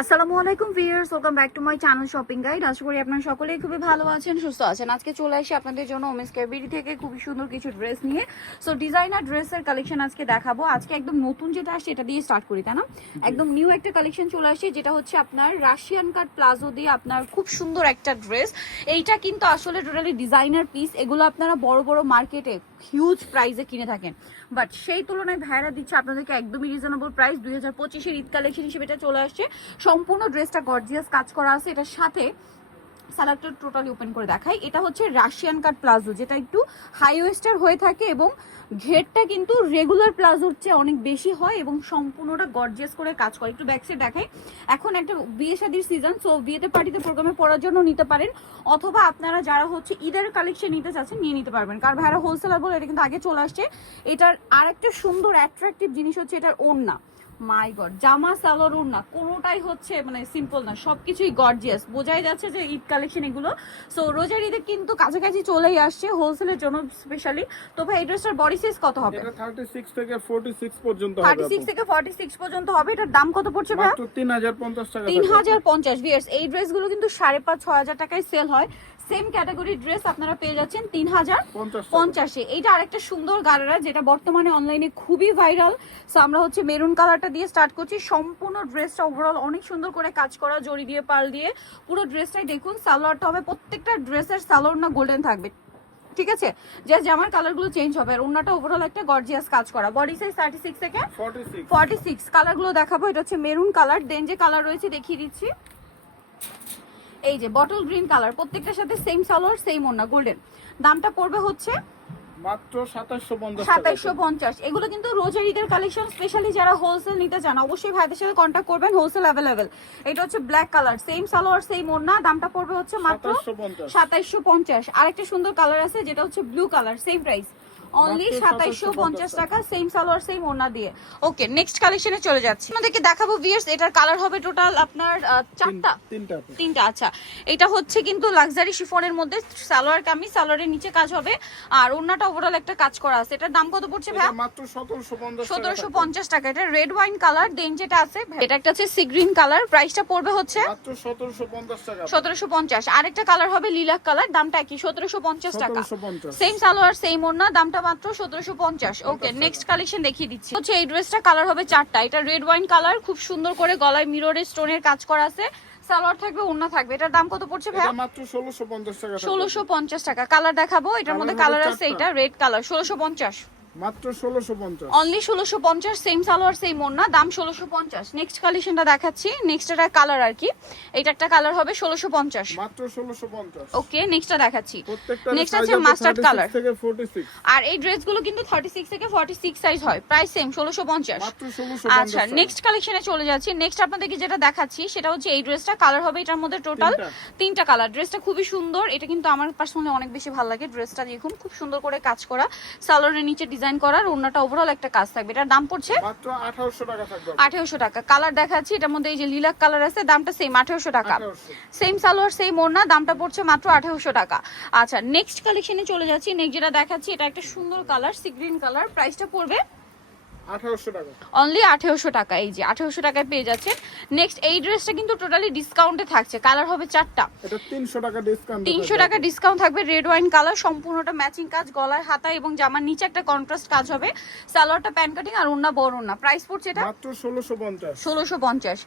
আসসালামু আলাইকুম viewers, welcome back to my channel shopping guide. আশা করি আপনারা সকলেই খুবই ভালো আছেন, সুস্থ আছেন। আজকে চলে আসি আপনাদের জন্য ওমেন্স কেবিডি থেকে খুবই সুন্দর কিছু ড্রেস নিয়ে। সো ডিজাইনার ড্রেসের কালেকশন আজকে দেখাবো। আজকে একদম নতুন যেটা আসছে এটা দিয়ে স্টার্ট করি, তাই না? একদম নিউ একটা কালেকশন চলে আসছে, যেটা হচ্ছে আপনার রাশিয়ান কাট প্লাজো দিয়ে আপনার খুব সুন্দর একটা ড্রেস। এইটা কিন্তু আসলে টোটালি ডিজাইনার পিস। এগুলো আপনারা বড় বড় মার্কেটে হিউজ প্রাইসে কিনে থাকেন, বাট সেই তুলনায় ভাইরা দিচ্ছে আপনাদেরকে একদমই রিজনেবল প্রাইস। 2025-এর ঈদ কালেকশন হিসেবে এটা চলে আসছে। সম্পূর্ণ ড্রেসটা গর্জিয়াস কাজ করা আছে। এটার সাথে সালোয়ারটা টোটালি ওপেন করে দেখাই। এটা হচ্ছে রাশিয়ান কাট প্লাজো, যেটা একটু হাই ওয়েস্টার হয়ে থাকে এবং ঘেরটা কিন্তু রেগুলার প্লাজোর চেয়ে অনেক বেশি হয় এবং সম্পূর্ণটা গর্জিয়াস করে কাজ করে। একটু ব্যাক সাইড দেখাই। এখন একটা বিয়ে শাদির সিজন, সো বিয়েতে পার্টিতে প্রোগ্রামে পড়ার জন্য নিতে পারেন, অথবা আপনারা যারা হচ্ছে ঈদের কালেকশন নিতে চাচ্ছেন নিয়ে নিতে পারবেন। কারণ ভাইরা হোলসেলার বলে এটা কিন্তু আগে চলে আসছে। এটার আরেকটা সুন্দর অ্যাট্রাকটিভ জিনিস হচ্ছে এটার ওড়না। মাই গড, জামা সালোয়ার ওড়না কোনোটাই হচ্ছে মানে সিম্পল না, সবকিছুই গর্জিয়াস। বোঝাই যাচ্ছে যে ঈদ কালেকশন এগুলো। সো রোজার ঈদে কিন্তু কাছাকাছি চলেই আসছে হোলসেলের জন্য স্পেশালি। তো ভাই এই ড্রেসটার বডি সাইজ কত হবে? এটা 36 থেকে 46 পর্যন্ত হবে। 36 থেকে 46 পর্যন্ত হবে। এটার দাম কত পড়ছে ভাই? মাত্র 3050 টাকা। 3050 ভিউয়ার্স। এই ড্রেসগুলো কিন্তু 5,500-6,000 টাকায় সেল হয়। সেম ক্যাটাগরি ড্রেস আপনারা পেয়ে যাচ্ছেন 3050-এ। এইটা আরেকটা সুন্দর গারারা, যেটা বর্তমানে অনলাইনে খুবই ভাইরাল। সো আমরা হচ্ছে মেরুন কালারটা দিয়ে স্টার্ট করছি। সম্পূর্ণ ড্রেসটা ওভারঅল অনেক সুন্দর করে কাজ করা, জড়ি দিয়ে পাল দিয়ে পুরো ড্রেসটাই দেখুন। সালোয়ারটা হবে, প্রত্যেকটা ড্রেসের সালোয়ার না গোল্ডেন থাকবে, ঠিক আছে? জাস্ট জামার কালারগুলো চেঞ্জ হবে। আর ওন্নাটা ওভারঅল একটা গর্জিয়াস কাজ করা। বডি সাইজ 36 থেকে 46। কালারগুলো দেখাবো। এটা হচ্ছে মেরুন কালার, দেন যে কালার রয়েছে দেখিয়ে দিচ্ছি। এই যে বটল গ্রিন কালার, প্রত্যেকটার সাথে সেম সালোয়ার সেম ওন্না গোল্ডেন। দামটা পড়বে হচ্ছে মাত্র 2750 2750। এগুলো কিন্তু রোজার ঈদের কালেকশন। স্পেশালি যারা হোলসেল নিতে চান অবশ্যই ভাইদের সাথে কন্ট্যাক্ট করবেন, হোলসেল অ্যাভেলেবেল। এটা হচ্ছে black colour, same salwar same ওড়না। দামটা পড়বে হচ্ছে মাত্র 2750। আরেকটা সুন্দর কালার আছে যেটা হচ্ছে blue colour, same price only 2750 টাকা, সেম সালোয়ার সেম ওড়না দিয়ে। ওকে, নেক্সট কালেকশনে চলে যাচ্ছি। আমাদেরকে দেখাবো ভিউয়ার্স, এটার কালার হবে টোটাল আপনার তিনটা। আচ্ছা, এটা হচ্ছে কিন্তু লাক্সারি শিফনের মধ্যে সালোয়ার কামিজ, সালোয়ারের নিচে কাজ হবে আর ওড়নাটা ওভারঅল একটা কাজ করা আছে। এটার দাম কত পড়ছে ভাই? মাত্র 1750 টাকা। এটা রেড ওয়াইন কালার, দেন যেটা আছে এটা একটা হচ্ছে সি গ্রিন কালার, প্রাইসটা পড়বে হচ্ছে মাত্র 1750 টাকা। 1750। আরেকটা কালার হবে লিলাক কালার, দামটা কি 1750 টাকা। 1750 সেম সালোয়ার সেম ওড়না, দামটা মাত্র 1750। ওকে, নেক্সট কালেকশন দেখিয়ে দিচ্ছি। হচ্ছে এই ড্রেসটা কালার হবে চারটা। এটা রেড ওয়াইন কালার, খুব সুন্দর করে গলায় মিররের স্টোনের কাজ করা আছে, সালোয়ার থাকবে ওড়না থাকবে। এটার দাম কত পড়ছে ভাই? এটা মাত্র 1650 টাকা। 1650 টাকা। কালার দেখাবো, এটার মধ্যে কালার আছে, এটা রেড কালার, 1650 মাত্র 1650 অনলি 1650। সেম সালোয়ার সেম ওড়না, দাম 1650। নেক্সট কালেকশনটা দেখাচ্ছি। নেক্সট এটা কালার আর কি, এটা একটা কালার হবে 1650 মাত্র 1650। ওকে, নেক্সটটা দেখাচ্ছি। প্রত্যেকটা নেক্সট আছে মাস্টার্ড কালার থেকে 46। আর এই ড্রেসগুলো কিন্তু 36 থেকে 46 সাইজ হয়, প্রাইস সেম 1650। মাত্র 1650। আচ্ছা, নেক্সট কালেকশনে চলে যাচ্ছি। নেক্সট আপনাদেরকে যেটা দেখাচ্ছি সেটা হচ্ছে এই ড্রেসটা কালার হবে, এটার মধ্যে টোটাল তিনটা কালার। ড্রেসটা খুবই সুন্দর, এটা কিন্তু আমার পার্সোনালি অনেক বেশি ভালো লাগে। ড্রেসটা দেখুন, খুব সুন্দর করে কাজ করা, সালোয়ারের নিচে ডিজাইন করা, ওড়নাটা ওভারঅল একটা কাজ থাকবে। এটার দাম পড়ছে মাত্র 1800 টাকা থাকবে। 1800 টাকা। কালার দেখাচ্ছি, এটার মধ্যে এই যে লিলাক কালার আছে, দামটা সেম 1800 টাকা। সেম সালোয়ার সেম ওড়না, দামটা পড়ছে মাত্র 1800 টাকা। আচ্ছা, নেক্সট কালেকশনে চলে যাচ্ছি। নেক্সট যেটা দেখাচ্ছি এটা একটা সুন্দর কালার, সি গ্রিন কালার, প্রাইসটা পড়বে 1800 টাকা অনলি 1800 টাকা। এই যে 1800 টাকায় পেয়ে যাচ্ছেন। নেক্সট এই ড্রেসটা কিন্তু টোটালি ডিসকাউন্টে থাকছে। কালার হবে চারটা, এটা 300 টাকা ডিসকাউন্ট। 300 টাকা ডিসকাউন্ট থাকবে। রেড ওয়াইন কালার, সম্পূর্ণটা ম্যাচিং কাজ, গলায় হাতা এবং জামার নিচে একটা কন্ট্রাস্ট কাজ হবে। সালোয়ারটা প্যান্ট কাটিং আর ওড়না বড় ওড়না। প্রাইস পড়ছে এটা মাত্র 1650 1650।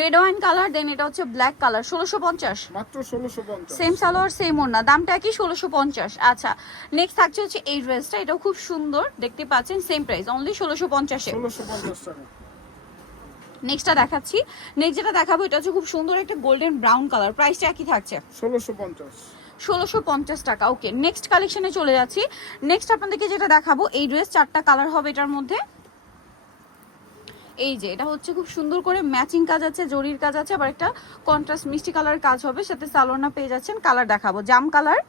রেড ওয়াইন কালার, দেন এটা হচ্ছে ব্ল্যাক কালার, 1650 মাত্র 1650। সেম সালোয়ার সেম ওড়না, দামটা কি 1650। আচ্ছা, নেক্সট থাকছে হচ্ছে এই ড্রেসটা, এটাও খুব সুন্দর দেখতে পাচ্ছেন, সেম প্রাইস অনলি 1650 এ। 1650 টাকা। নেক্সটটা দেখাচ্ছি। নেক্সট যেটা দেখাবো এটা হচ্ছে খুব সুন্দর একটা গোল্ডেন ব্রাউন কালার, প্রাইসটা একই থাকছে 1650 1650 টাকা। ওকে, নেক্সট কালেকশনে চলে যাচ্ছি। নেক্সট আপনাদেরকে যেটা দেখাবো, এই ড্রেস চারটা কালার হবে এটার মধ্যে। এই যে এটা হচ্ছে খুব সুন্দর করে ম্যাচিং কাজ আছে, জরির কাজ আছে, আবার একটা কন্ট্রাস্ট মিষ্টি কালার কাজ হবে, সাথে সালোনা পেয়ে যাচ্ছেন। কালার দেখাবো জাম কালার,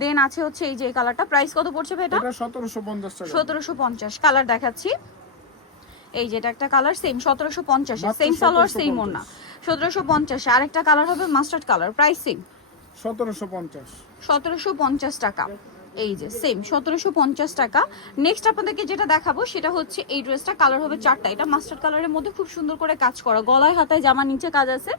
দেন আছে হচ্ছে এই যে কালারটা। প্রাইস কত পড়ছে ভাই? এটা 1750 টাকা। 1750। কালার দেখাচ্ছি, এই যে এটা একটা কালার সেম 1750 এ, সেম সালোয়ার সেম ওড়না, 1750 এ। আরেকটা কালার হবে মাস্টার্ড কালার, প্রাইস সেম 1750 1750 টাকা। এই যে সেম 1750 টাকা। নেক্সট আপনাদেরকে যেটা দেখাবো সেটা হচ্ছে এই ড্রেসটা, কালার হবে 4টা। এটা মাস্টার্ড কালারের মধ্যে খুব সুন্দর করে কাজ করা, গলায় হাতায় জামা নিচে কাজ আছে,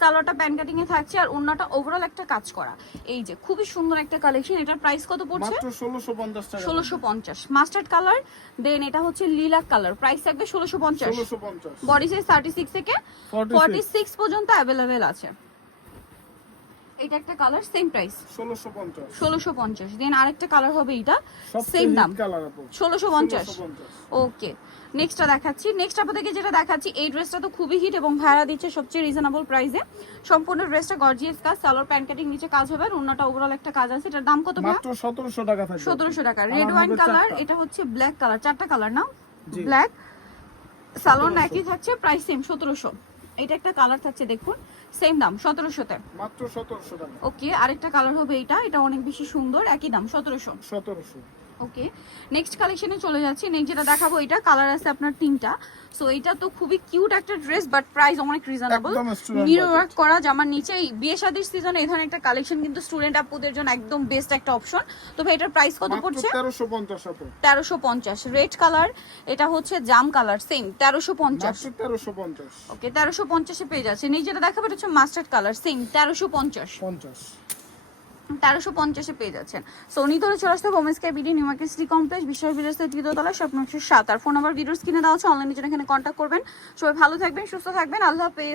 সালোয়ারটা প্যান কাটিং এ থাকছে আর ওন্নাটা ওভারঅল একটা কাজ করা। এই যে খুবই সুন্দর একটা কালেকশন। এটার প্রাইস কত পড়ছে? মাত্র 1650 টাকা। 1650। মাস্টার্ড কালার, দেন এটা হচ্ছে লিলাক কালার, প্রাইস থাকবে 1650। 1650। বডি সাইজ 36 থেকে 46 পর্যন্ত অ্যাভেলেবেল আছে। এটা একটা কালার, সেম প্রাইস 1650। 1650। দেন আরেকটা কালার হবে এটা, সবচেয়ে সেম দাম হিট কালার আপু 1650। 1650। ওকে, নেক্সটটা দেখাচ্ছি। নেক্সট আপনাদেরকে যেটা দেখাচ্ছি, এই ড্রেসটা তো খুবই হিট এবং ভাড়া দিচ্ছে সবচেয়ে রিজনেবল প্রাইসে। সম্পূর্ণ ড্রেসটা গর্জিয়াস কাজ, সালোয়ার প্যান্ট কাটিং নিচে কাজ হবে আর ওন্নাটা ওভারঅল একটা কাজ আছে। এটার দাম কত ভাই? মাত্র 1700 টাকা থাকবে। 1700 টাকা। রেড ওয়াইন কালার, এটা হচ্ছে ব্ল্যাক কালার, 4টা কালার না, জি। ব্ল্যাক সালোয়ার একই থাকছে, প্রাইস সেম 1700। এটা একটা কালার থাকছে দেখুন, সেম দাম 1700-তে। মাত্র 1700 টাকা। ওকে, আরেকটা কালার হবে এটা, এটা অনেক বেশি সুন্দর, একই দাম 1700। 1700। ওকে, নেক্সট কালেকশনে চলে যাচ্ছি। নেক্সট যেটা দেখাবো, এটা কালার আছে আপনার 3টা। সো এটা তো খুবই কিউট একটা ড্রেস, বাট প্রাইস অনেক রিজনেবল। একদম student মিরর budget। ওয়ার্ক করা জামার নিচে। এই বিয়ে শাদীর সিজনে এই ধরনের একটা কালেকশন কিন্তু স্টুডেন্ট আপুদের জন্য একদম বেস্ট একটা অপশন। তো ভাই এটার প্রাইস কত মাত্র পড়ছে? 1350 আপু। 1350। রেড কালার, এটা হচ্ছে জাম কালার, সেম 1350। মাত্র 1350। ওকে, 1350-এ পেয়ে যাচ্ছে। নেক্সট যেটা দেখাবো এটা হচ্ছে মাস্টার্ড কালার, সেম 1350। 50। 1350-এ পেয়ে যাচ্ছেন। সো উনি ধরে চলে আসতে হবে women's care BD, new market city complex, বিশাল বিলাসের 3য় তলায়, শপ নম্বর 7। আর ফোন নাম্বার ভিডিওস কিনে দেওয়া হচ্ছে, অনলাইনে জন্য এখানে কন্ট্যাক্ট করবেন। সবাই ভালো থাকবেন, সুস্থ থাকবেন, আল্লাহ হাফেজ।